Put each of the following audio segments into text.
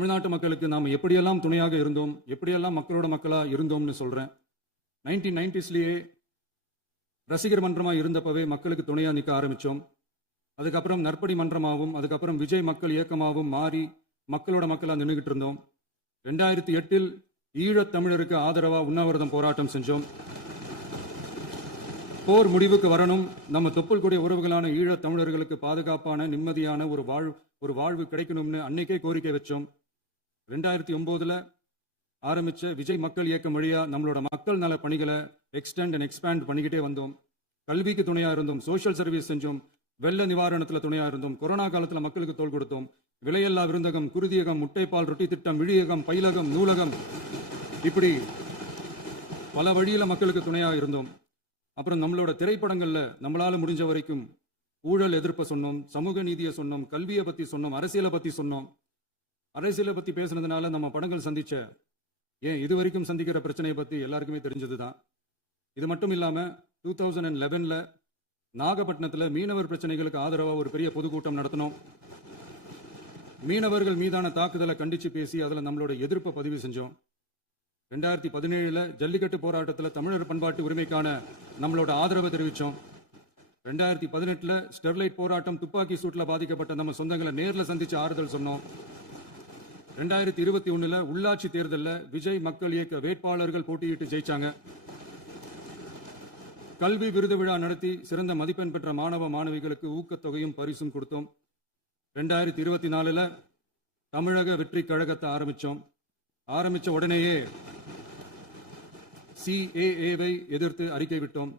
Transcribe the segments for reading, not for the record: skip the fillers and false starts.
தமிழ்நாட்டு மக்களுக்கு நாம் எப்படியெல்லாம் துணையாக இருந்தோம், எப்படியெல்லாம் மக்களோட மக்களா இருந்தோம்னு சொல்றேன். 1990ஸ்லயே ரசிகர் மன்றமா இருந்தப்பவே மக்களுக்கு துணையா நிற்க ஆரம்பிச்சோம். அதுக்கப்புறம் நற்படி மன்றமாகவும் அதுக்கப்புறம் விஜய் மக்கள் இயக்கமாகவும் மாறி மக்களோட மக்களா நின்றுகிட்டு இருந்தோம். 2008இல் ஈழத் தமிழருக்கு ஆதரவா உண்ணாவிரதம் போராட்டம் செஞ்சோம். போர் முடிவுக்கு வரணும், நம்ம தொப்புள் கூடிய உறவுகளான ஈழத் தமிழர்களுக்கு பாதுகாப்பான நிம்மதியான ஒரு வாழ்வு கிடைக்கணும்னு அன்னைக்கே கோரிக்கை வச்சோம். 2009ல் ஆரம்பிச்ச விஜய் மக்கள் இயக்கம் வழியா நம்மளோட மக்கள் நல பணிகளை எக்ஸ்டெண்ட் அண்ட் எக்ஸ்பேண்ட் பண்ணிக்கிட்டே வந்தோம். கல்விக்கு துணையா இருந்தோம், சோஷியல் சர்வீஸ் செஞ்சோம், வெள்ள நிவாரணத்தில் துணையா இருந்தோம், கொரோனா காலத்தில் மக்களுக்கு தோள் கொடுத்தோம், விலையில்லா விருந்தகம், குருதியகம், முட்டைப்பால் ரொட்டி திட்டம், விழியகம், பயிலகம், நூலகம், இப்படி பல வழியில மக்களுக்கு துணையா இருந்தோம். அப்புறம் நம்மளோட திரைப்படங்கள்ல நம்மளால முடிஞ்ச வரைக்கும் ஊழல் எதிர்ப்பை சொன்னோம், சமூக நீதியை சொன்னோம், கல்வியை பத்தி சொன்னோம், அரசியலை பத்தி சொன்னோம். அரசியலை பத்தி பேசுனதுனால நம்ம படங்கள் சந்திச்ச இது வரைக்கும் சந்திக்கிற பிரச்சனையை பத்தி எல்லாருக்குமே தெரிஞ்சதுதான். இது மட்டும் இல்லாம 2011ல் நாகப்பட்டினத்துல மீனவர் பிரச்சனைகளுக்கு ஆதரவா ஒரு பெரிய பொதுக்கூட்டம் நடத்தினோம். மீனவர்கள் மீதான தாக்குதலை கண்டிச்சு பேசி அதுல நம்மளோட எதிர்ப்பை பதிவு செஞ்சோம். 2017ல் ஜல்லிக்கட்டு போராட்டத்தில் தமிழர் பண்பாட்டு உரிமைக்கான நம்மளோட ஆதரவை தெரிவித்தோம். 2018ல் ஸ்டெர்லைட் போராட்டம், துப்பாக்கி சூட்டில் பாதிக்கப்பட்ட நம்ம சொந்தங்களை நேரில் சந்திச்சு ஆறுதல் சொன்னோம். 2021ல் உள்ளாட்சி தேர்தலில் விஜய் மக்கள் இயக்க வேட்பாளர்கள் போட்டியிட்டு ஜெயிச்சாங்க. கல்வி விருது விழா நடத்தி சிறந்த மதிப்பெண் பெற்ற மாணவ மாணவிகளுக்கு ஊக்கத்தொகையும் பரிசும் கொடுத்தோம். 2024ல் தமிழக வெற்றி கழகத்தை ஆரம்பிச்ச உடனேயே CAA-வை எதிர்த்து அறிக்கை விட்டோம்.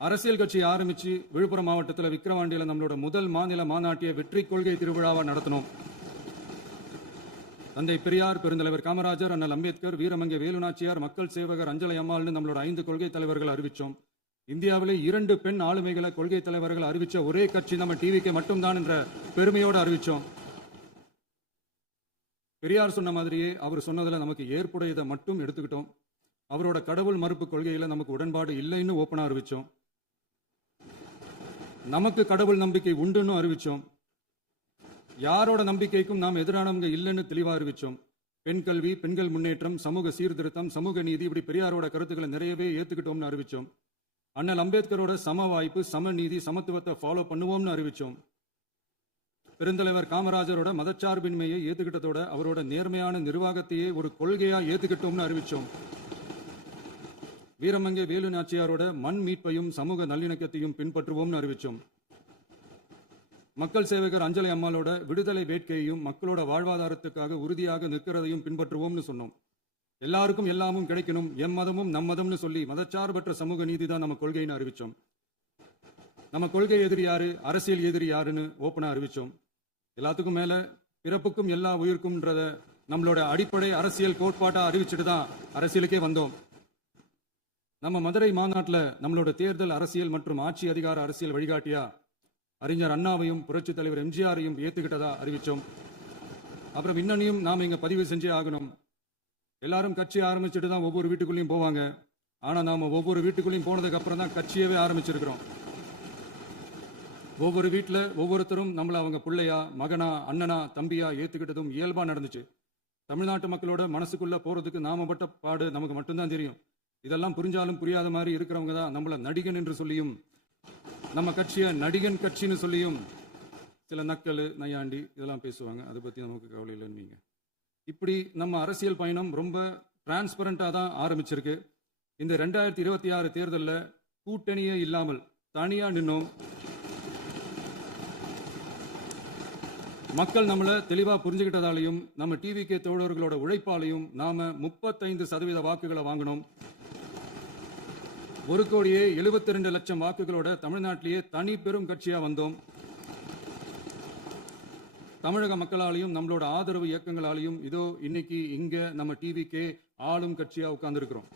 அரசியல் கட்சி ஆரம்பிச்சு விழுப்புரம் மாவட்டத்தில் விக்கிரவாண்டியில் நம்மளோட முதல் மாநில மாநாட்டிய வெற்றி கொள்கை திருவிழாவை நடத்தினோம். தந்தை பெரியார், பெருந்தலைவர் காமராஜர், அண்ணல் அம்பேத்கர், வீரமங்கை வேலுநாச்சியார், மக்கள் சேவகர், அஞ்சலை அம்மாள்னு நம்மளோட 5 கொள்கை தலைவர்கள் அறிவிச்சோம். இந்தியாவிலே 2 பெண் ஆளுமைகளை கொள்கை தலைவர்கள் அறிவிச்ச ஒரே கட்சி நம்ம டிவிக்கு மட்டும்தான் என்ற பெருமையோடு அறிவிச்சோம். பெரியார் சொன்ன மாதிரியே அவர் சொன்னதுல நமக்கு ஏற்புடையதை மட்டும் எடுத்துக்கிட்டோம். அவரோட கடவுள் மறுப்பு கொள்கையில நமக்கு உடன்பாடு இல்லைன்னு ஓப்பனா அறிவிச்சோம். நமக்கு கடவுள் நம்பிக்கை உண்டுன்னு அறிவிச்சோம். யாரோட நம்பிக்கைக்கும் நாம் எதிரானவங்க இல்லைன்னு தெளிவா அறிவிச்சோம். பெண் கல்வி, பெண்கள் முன்னேற்றம், சமூக சீர்திருத்தம், சமூக நீதி, இப்படி பெரியாரோட கருத்துக்களை நிறையவே ஏத்துக்கிட்டோம்னு அறிவிச்சோம். அண்ணல் அம்பேத்கரோட சம வாய்ப்பு, சமநீதி, சமத்துவத்தை ஃபாலோ பண்ணுவோம்னு அறிவிச்சோம். பெருந்தலைவர் காமராஜரோட மதச்சார்பின்மையை ஏத்துக்கிட்டதோட அவரோட நேர்மையான நிர்வாகத்தையே ஒரு கொள்கையா ஏத்துக்கிட்டோம்னு அறிவிச்சோம். வீரமங்கை வேலு நாச்சியாரோட மண் மீட்பையும் சமூக நல்லிணக்கத்தையும் பின்பற்றுவோம்னு அறிவிச்சோம். மக்கள் சேவகர் அஞ்சலை அம்மாளோட விடுதலை வேட்கையையும் மக்களோட வாழ்வாதாரத்துக்காக உறுதியாக நிற்கிறதையும் பின்பற்றுவோம்னு சொன்னோம். எல்லாருக்கும் எல்லாமும் கிடைக்கணும், எம் மதமும் நம் மதம்னு சொல்லி மதச்சார்பற்ற சமூக நீதி தான் நம்ம கொள்கைன்னு அறிவிச்சோம். நம்ம கொள்கை எதிரி யாரு, அரசியல் எதிரி யாருன்னு ஓப்பனா அறிவிச்சோம். எல்லாத்துக்கும் மேல பிறப்புக்கும் எல்லா உயிருக்கும்ன்றத நம்மளோட அடிப்படை அரசியல் கோட்பாட்டா அறிவிச்சுட்டு தான் அரசியலுக்கே வந்தோம். நம்ம மதுரை மாநாட்டில் நம்மளோட தேர்தல் அரசியல் மற்றும் ஆட்சி அதிகார அரசியல் வழிகாட்டியா அறிஞர் அண்ணாவையும் புரட்சி தலைவர் எம்ஜிஆரையும் ஏத்துக்கிட்டதா அறிவிச்சோம். அப்புறம் இன்னனையும் நாம இங்க பதிவு செஞ்சே ஆகணும். எல்லாரும் கட்சி ஆரம்பிச்சுட்டு தான் ஒவ்வொரு வீட்டுக்குள்ளேயும் போவாங்க. ஆனா நாம ஒவ்வொரு வீட்டுக்குள்ளேயும் போனதுக்கு அப்புறம் தான் கட்சியவே ஆரம்பிச்சிருக்கிறோம். ஒவ்வொரு வீட்டுல ஒவ்வொருத்தரும் நம்மள அவங்க பிள்ளையா, மகனா, அண்ணனா, தம்பியா ஏத்துக்கிட்டதும் இயல்பா நடந்துச்சு. தமிழ்நாட்டு மக்களோட மனசுக்குள்ள போறதுக்கு நாம பட்ட பாடு நமக்கு மட்டும்தான் தெரியும். இதெல்லாம் புரிஞ்சாலும் புரியாத மாதிரி இருக்கிறவங்க தான் நம்மள நடிகன் என்று சொல்லியும் நம்ம கட்சியை நடிகன் கட்சின்னு சொல்லியும் சில நக்கல், நையாண்டி இதெல்லாம் பேசுவாங்க. அதை பத்தி நமக்கு கவலை இல்லைன்னு. இப்படி நம்ம அரசியல் பயணம் ரொம்ப டிரான்ஸ்பரண்டா தான் ஆரம்பிச்சிருக்கு. இந்த 2026 தேர்தலில் கூட்டணியே இல்லாமல் தனியா நின்னோம். மக்கள் நம்மளை தெளிவா புரிஞ்சுக்கிட்டதாலையும் நம்ம டிவிகே தோழர்களோட உழைப்பாலையும் நாம 35% வாக்குகளை வாங்கினோம். 1,72,00,000 வாக்குகளோட தமிழ்நாட்டிலேயே தனி பெரும் கட்சியா வந்தோம். தமிழக மக்களாலையும் நம்மளோட ஆதரவு இயக்கங்களாலையும் இதோ இன்னைக்கு இங்க நம்ம டிவிகே ஆளும் கட்சியா உட்கார்ந்துருக்கிறோம்.